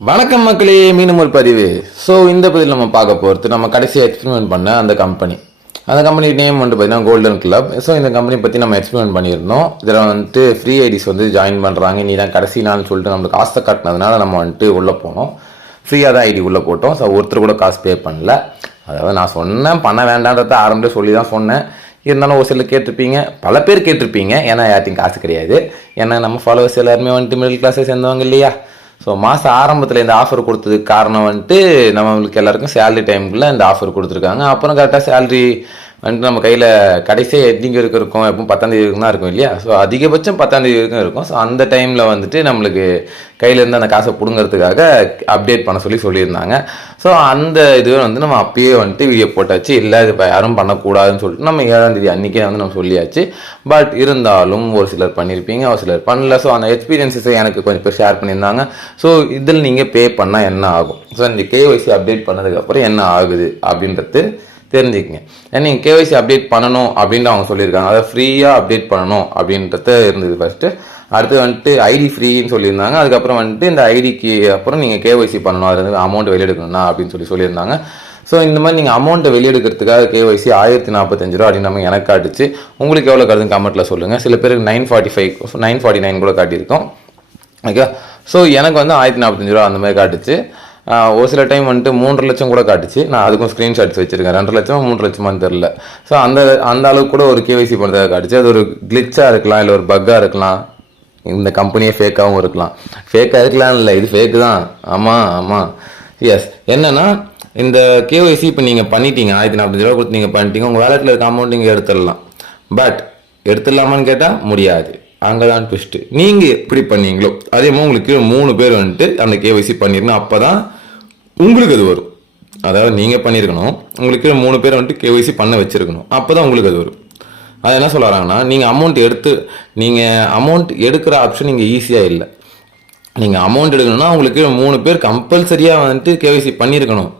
வணக்கம் மக்களே, மீண்டும் ஒரு பதிவு. ஸோ இந்த பதிவில் நம்ம பார்க்க போகிறது நம்ம கடைசியாக எக்ஸ்பெரிமெண்ட் பண்ண அந்த கம்பெனி நேம் வந்து பார்த்தீங்கன்னா கோல்டன் கிளப். ஸோ இந்த கம்பெனி பற்றி நம்ம எக்ஸ்பெரிமெண்ட் பண்ணியிருந்தோம். இதில் வந்துட்டு ஃப்ரீ ஐடிஸ் வந்து ஜாயின் பண்ணுறாங்க. நீ தான் கடைசி நாள்னு சொல்லிட்டு நம்மளுக்கு காசை கட்டினதுனால நம்ம வந்துட்டு உள்ளே போனோம். ஃப்ரீயாக தான் ஐடி உள்ளே போட்டோம். ஸோ ஒருத்தர் கூட காசு பே பண்ணல. அதாவது நான் சொன்னேன் பண்ண வேண்டான்றத ஆரம்பத்தில் சொல்லி தான் சொன்னேன். இருந்தாலும் ஒரு சிலர் கேட்டிருப்பீங்க, பல பேர் கேட்டிருப்பீங்க. ஏன்னா யார்ட்டையும் காசு கிடையாது. ஏன்னா நம்ம ஃபாலோவர்ஸ் எல்லாருமே வந்துட்டு மிடில் கிளாஸை சேர்ந்தவங்க இல்லையா. ஸோ மாதம் ஆரம்பத்தில் இந்த ஆஃபர் கொடுத்ததுக்கு காரணம் வந்துட்டு நம்மளுக்கு எல்லாருக்கும் சேலரி டைமுக்குள்ளே இந்த ஆஃபர் கொடுத்துருக்காங்க. அப்புறம் கரெக்டாக சேலரி வந்துட்டு நம்ம கையில் கடைசியாக எட்டிங்க இருக்கும். எப்பவும் 10ஆம் தேதி வரைக்கும் தான் இருக்கும் இல்லையா. ஸோ அதிகபட்சம் 10ஆம் தேதி வரைக்கும் இருக்கும். ஸோ அந்த டைமில் வந்துட்டு நம்மளுக்கு கையிலேருந்து அந்த காசை பிடுங்கிறதுக்காக அப்டேட் பண்ண சொல்லியிருந்தாங்க. ஸோ அந்த இதுவே வந்து நம்ம அப்பயே வந்துட்டு வீடியோ போட்டாச்சு. இல்லை இது இப்போ யாரும் பண்ணக்கூடாதுன்னு சொல்லிட்டு நம்ம 7ஆம் தேதி அன்றைக்கே வந்து நம்ம சொல்லியாச்சு. பட் இருந்தாலும் ஒரு சிலர் பண்ணியிருப்பீங்க, ஒரு சிலர் பண்ணல. ஸோ அந்த எக்ஸ்பீரியன்ஸஸை எனக்கு கொஞ்சம் பேர் ஷேர் பண்ணியிருந்தாங்க. ஸோ இதில் நீங்கள் பே பண்ணால் என்ன ஆகும், ஸோ இந்த கேஒய்சி அப்டேட் பண்ணதுக்கப்புறம் என்ன ஆகுது அப்படின்றது தெரிஞ்சுக்கங்க. ஏன்னா நீங்கள் கேஒய்சி அப்டேட் பண்ணணும் அப்படின்னு அவங்க சொல்லியிருக்காங்க. அதை ஃப்ரீயாக அப்டேட் பண்ணணும் அப்படின்றது இருந்தது ஃபஸ்ட்டு. அடுத்து வந்துட்டு ஐடி ஃப்ரீன்னு சொல்லியிருந்தாங்க. அதுக்கப்புறம் வந்துட்டு இந்த ஐடிக்கு அப்புறம் நீங்கள் கேஒய்சி பண்ணணும், அது வந்து அமௌண்ட் வெளியெடுக்கணும்னா அப்படின்னு சொல்லியிருந்தாங்க. ஸோ இந்த மாதிரி நீங்கள் அமௌண்ட்டை வெளியெடுக்கிறதுக்காக கேஒய்சி 1045 ரூபா அப்படின்னு நம்ம எனக்கு காட்டுச்சு. உங்களுக்கு எவ்வளோ காட்டுதுன்னு கமெண்ட்டில் சொல்லுங்கள். சில பேருக்கு 945 949 கூட காட்டியிருக்கோம். ஓகே. ஸோ எனக்கு வந்து 1045 ரூபா அந்த மாதிரி காட்டுச்சு. ஒரு சில டைம் வந்துட்டு 3 லட்சம் கூட காட்டுச்சு. நான் அதுக்கும் ஸ்க்ரீன்ஷாட்ஸ் வச்சுருக்கேன். 2 லட்சம் 3 லட்சமானு தெரில. ஸோ அந்த அளவுக்கு கூட ஒரு கேஒய்சி பண்ணுறதாக காட்டுச்சு. அது ஒரு கிளிச்சாக இருக்கலாம், இல்லை ஒரு பக்காக இருக்கலாம். இந்த கம்பெனியே ஃபேக்காகவும் இருக்கலாம். ஃபேக்காக இருக்கலாம் இல்லை, இது ஃபேக்கு தான். ஆமாம் எஸ். என்னென்னா இந்த கேஒய்சி இப்போ நீங்கள் பண்ணிட்டீங்க, 1045 ரூபா கொடுத்து நீங்கள் பண்ணிட்டீங்க. உங்கள் வேலெட்டில் இருக்க அமௌண்ட் நீங்கள் எடுத்துடலாம். பட் எடுத்துடலாமான்னு கேட்டால் முடியாது. அங்கே தான் ட்விஸ்ட்டு. நீங்கள் எப்படி பண்ணீங்களோ அதே மாதிரி உங்களுக்கு 3 பேர் வந்துட்டு அந்த கேஒய்சி பண்ணியிருக்கணும். அப்போ தான் உங்களுக்கு அது வரும். அதாவது நீங்கள் பண்ணியிருக்கணும், உங்களுக்கு 3 பேர் வந்துட்டு கேஒய்சி பண்ண வச்சுருக்கணும். அப்போ தான் உங்களுக்கு அது வரும். அது என்ன சொல்ல வராங்கன்னா, நீங்கள் அமௌண்ட் எடுக்கிற ஆப்ஷன் நீங்கள் ஈஸியாக இல்லை. நீங்கள் அமௌண்ட் எடுக்கணும்னா உங்களுக்கு 3 பேர் கம்பல்சரியாக வந்துட்டு கேஒய்சி பண்ணியிருக்கணும்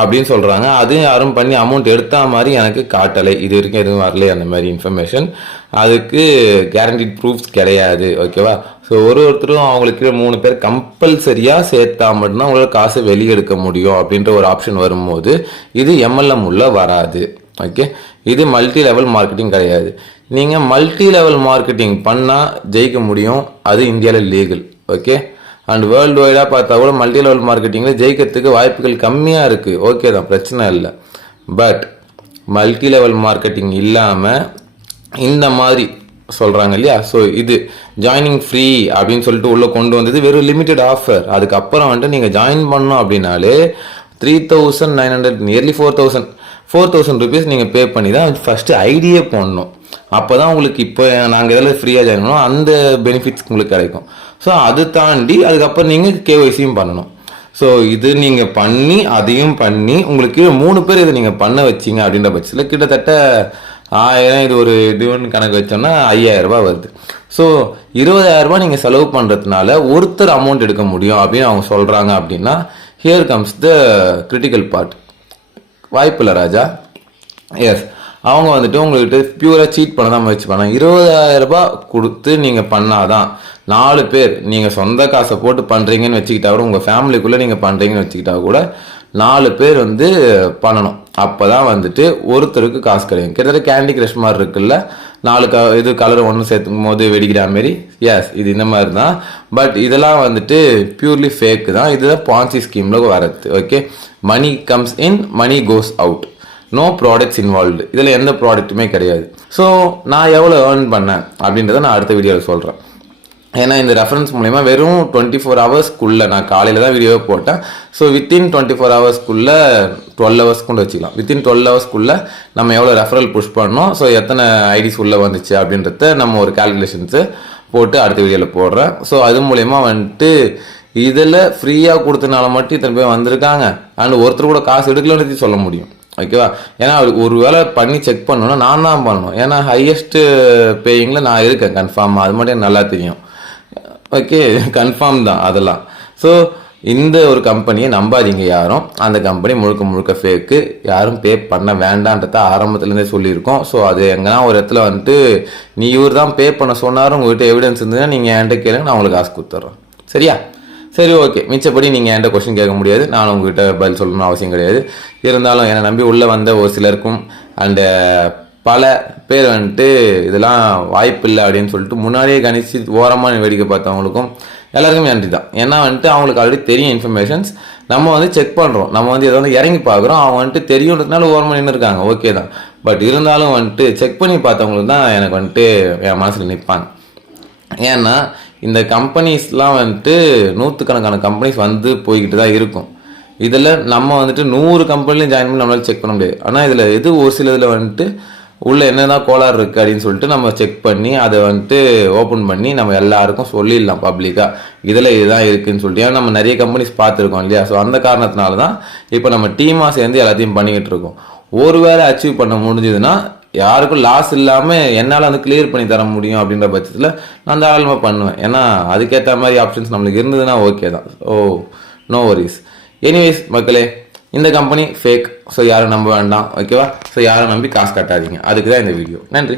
அப்படின்னு சொல்கிறாங்க. அதுவும் யாரும் பண்ணி அமௌண்ட் எடுத்தா மாதிரி எனக்கு காட்டலை. இது வரைக்கும் எதுவும் வரல அந்த மாதிரி இன்ஃபர்மேஷன். அதுக்கு கேரண்டிட் ப்ரூஃப்ஸ் கிடையாது. ஓகேவா. ஸோ ஒருத்தரும் அவங்களுக்கு 3 பேர் கம்பல்சரியாக சேர்த்தா மட்டும்தான் உங்களுக்கு காசு வெளியெடுக்க முடியும் அப்படின்ற ஒரு ஆப்ஷன் வரும்போது இது எம்எல்எம் உள்ள வராது. ஓகே. இது மல்டி லெவல் மார்க்கெட்டிங் கிடையாது. நீங்கள் மல்டி லெவல் மார்க்கெட்டிங் பண்ணால் ஜெயிக்க முடியும். அது இந்தியாவில் லீகல். ஓகே. அண்ட் வேர்ல்டு வைடாக பார்த்தா கூட மல்டி லெவல் மார்க்கெட்டிங்கில் ஜெயிக்கிறதுக்கு வாய்ப்புகள் கம்மியாக இருக்குது. ஓகே தான், பிரச்சனை இல்லை. பட் மல்டி லெவல் மார்க்கெட்டிங் இல்லாமல் இந்த மாதிரி சொல்கிறாங்க இல்லையா. ஸோ இது ஜாயினிங் ஃப்ரீ அப்படின்னு சொல்லிட்டு உள்ளே கொண்டு வந்தது வெறும் லிமிட்டட் ஆஃபர். அதுக்கப்புறம் வந்துட்டு நீங்கள் ஜாயின் பண்ணோம் அப்படின்னாலே 3900 நியர்லி 4000 ருபீஸ் நீங்கள் பே பண்ணி தான் ஃபஸ்ட்டு ஐடியே போடணும். அப்போ தான் உங்களுக்கு இப்போ நாங்கள் எதில் ஃப்ரீயாக ஜாயின் பண்ணோம் அந்த பெனிஃபிட்ஸ் உங்களுக்கு கிடைக்கும். ஸோ அது தாண்டி அதுக்கப்புறம் நீங்கள் கேஒய்சியும் பண்ணணும். ஸோ இது நீங்கள் பண்ணி அதையும் பண்ணி உங்களுக்கு 3 பேர் இதை நீங்கள் பண்ண வச்சிங்க அப்படின்ற பட்சத்தில் கிட்டத்தட்ட 1000, இது ஒரு இதுன்னு கணக்கு வச்சோம்னா 5000 ரூபாய் வருது. ஸோ 20000 ரூபாய் நீங்கள் செலவு பண்ணுறதுனால ஒருத்தர் அமௌண்ட் எடுக்க முடியும் அப்படின்னு அவங்க சொல்கிறாங்க. அப்படின்னா here comes the critical part. வாய்ப்பில்லை ராஜா. எஸ், அவங்க வந்துட்டு உங்கள்கிட்ட பியூராக சீட் பண்ண தான் முயற்சி பண்ணாங்க. 20000 ரூபாய் கொடுத்து நீங்கள் பண்ணாதான் 4 பேர் நீங்கள் சொந்த காசை போட்டு பண்ணுறீங்கன்னு வச்சுக்கிட்டா கூட, உங்கள் ஃபேமிலிக்குள்ளே நீங்கள் பண்ணுறீங்கன்னு வச்சுக்கிட்டா கூட 4 பேர் வந்து பண்ணணும். அப்போ தான் வந்துட்டு ஒருத்தருக்கு காசு கிடைக்கும். கிட்டத்தட்ட கேண்டி கிரஷ் மாதிரி இருக்குல்ல, 4 இது கலர் ஒன்று சேர்த்துக்கும் போது வெடிக்கிற மாரி. எஸ், இது இந்த மாதிரி தான். பட் இதெல்லாம் வந்துட்டு பியூர்லி ஃபேக்கு தான். இதுதான் பான்சி ஸ்கீமில் வரது. Okay. Money comes in, money goes out. No products involved. இதில் எந்த ப்ராடக்ட்டுமே கிடையாது. ஸோ நான் எவ்வளோ ஏர்ன் பண்ணேன் அப்படின்றத நான் அடுத்த வீடியோவில் சொல்கிறேன். ஏன்னா இந்த ரெஃபரன்ஸ் மூலயமா வெறும் 24 ஹவர்ஸ்க்குள்ளே, நான் காலையில் தான் வீடியோவை போட்டேன். ஸோ வித்தின் 24 ஹவர்ஸ்க்குள்ளே 12 ஹவர்ஸ் கொண்டு வச்சுக்கலாம். வித்தின் 12 ஹவர்ஸ்க்குள்ளே நம்ம எவ்வளோ ரெஃபரல் புஷ் பண்ணோம், ஸோ எத்தனை ஐடிஸ் உள்ளே வந்துச்சு அப்படின்றத நம்ம ஒரு கால்குலேஷன்ஸு போட்டு அடுத்த வீடியோவில் போடுறேன். ஸோ அது மூலயமா வந்துட்டு இதில் ஃப்ரீயாக கொடுத்தனால மட்டும் இத்தனை பேர் வந்திருக்காங்க. அண்ட் ஒருத்தர் கூட காசு எடுக்கலன்னு சொல்ல முடியும். ஓகேவா. ஏன்னா ஒரு வேலை பண்ணி செக் பண்ணணும்னா நான் தான் பண்ணணும். ஏன்னா ஹையஸ்ட்டு பேயிங்கில் நான் இருக்கேன் கன்ஃபார்மாக. அது மட்டும் எனக்கு நல்லா தெரியும். ஓகே, கன்ஃபார்ம் தான் அதெல்லாம். ஸோ இந்த ஒரு கம்பெனியை நம்பாதீங்க யாரும். அந்த கம்பெனி முழுக்க ஃபேக்கு. யாரும் பே பண்ண வேண்டான்றத ஆரம்பத்துலேருந்தே சொல்லியிருக்கோம். ஸோ அது எங்கன்னா ஒரு இடத்துல வந்துட்டு நீ இவர் தான் பே பண்ண சொன்னாரும் உங்கள்கிட்ட எவிடன்ஸ் இருந்ததுன்னா நீங்கள் என்கிட்ட கேளுங்க, நான் உங்களுக்கு காசு கொடுத்துட்றேன். சரியா. சரி ஓகே, மிச்சப்படி நீங்கள் என்கிட்ட கொஸ்டின் கேட்க முடியாது, நான் உங்ககிட்ட பதில் சொல்லணும்னு அவசியம் கிடையாது. இருந்தாலும் என்னை நம்பி உள்ளே வந்த ஒரு சிலருக்கும் அண்டு பல பேர் வந்துட்டு இதெல்லாம் வாய்ப்பு இல்லை அப்படின்னு சொல்லிட்டு முன்னாடியே கணிச்சு ஓரமாக வேடிக்கை பார்த்தவங்களுக்கும் எல்லாருக்குமே நன்றி தான். ஏன்னா வந்துட்டு அவங்களுக்கு ஆல்ரெடி தெரியும் இன்ஃபர்மேஷன்ஸ், நம்ம வந்து செக் பண்ணுறோம், நம்ம வந்து எதை வந்து இறங்கி பார்க்குறோம், அவங்க வந்துட்டு தெரியுன்றதுனால ஓரமாக நின்று இருக்காங்க, ஓகே தான். பட் இருந்தாலும் வந்துட்டு செக் பண்ணி பார்த்தவங்களுக்கு தான் எனக்கு வந்துட்டு என் மனசில் நிற்பாங்க. ஏன்னா இந்த கம்பெனிஸ்லாம் வந்துட்டு நூற்றுக்கணக்கான கம்பெனிஸ் வந்து போய்கிட்டு தான் இருக்கும். இதில் நம்ம வந்துட்டு 100 கம்பெனிலையும் ஜாயின் பண்ணி நம்மளால் செக் பண்ண முடியாது. ஆனால் இதில் எது ஒரு சில இதில் வந்துட்டு உள்ள என்னதான் கோளாறு இருக்குது அப்படின்னு சொல்லிட்டு நம்ம செக் பண்ணி அதை வந்துட்டு ஓப்பன் பண்ணி நம்ம எல்லாருக்கும் சொல்லிடலாம் பப்ளிக்காக, இதில் இதுதான் இருக்குதுன்னு சொல்லிட்டு. ஏன்னா நம்ம நிறைய கம்பெனிஸ் பார்த்துருக்கோம் இல்லையா? ஸோ அந்த காரணத்தினால தான் இப்போ நம்ம டீமாக சேர்ந்து எல்லாத்தையும் பண்ணிக்கிட்டு இருக்கோம். ஒருவேளை அச்சீவ் பண்ண முடிஞ்சதுன்னா யாருக்கும் லாஸ் இல்லாமல் என்னால் வந்து கிளியர் பண்ணி தர முடியும் அப்படின்ற பட்சத்தில் நான் தாராளமாக பண்ணுவேன். ஏன்னா அதுக்கேற்ற மாதிரி ஆப்ஷன்ஸ் நம்மளுக்கு இருந்ததுன்னா ஓகே தான். Oh no worries. எனிவேஸ் மக்களே, இந்த கம்பெனி ஃபேக், ஸோ யாரும் நம்ப வேண்டாம், ஓகேவா? ஸோ யாரும் நம்பி காசு கட்டாதீங்க, அதுக்கு தான் இந்த வீடியோ. நன்றி.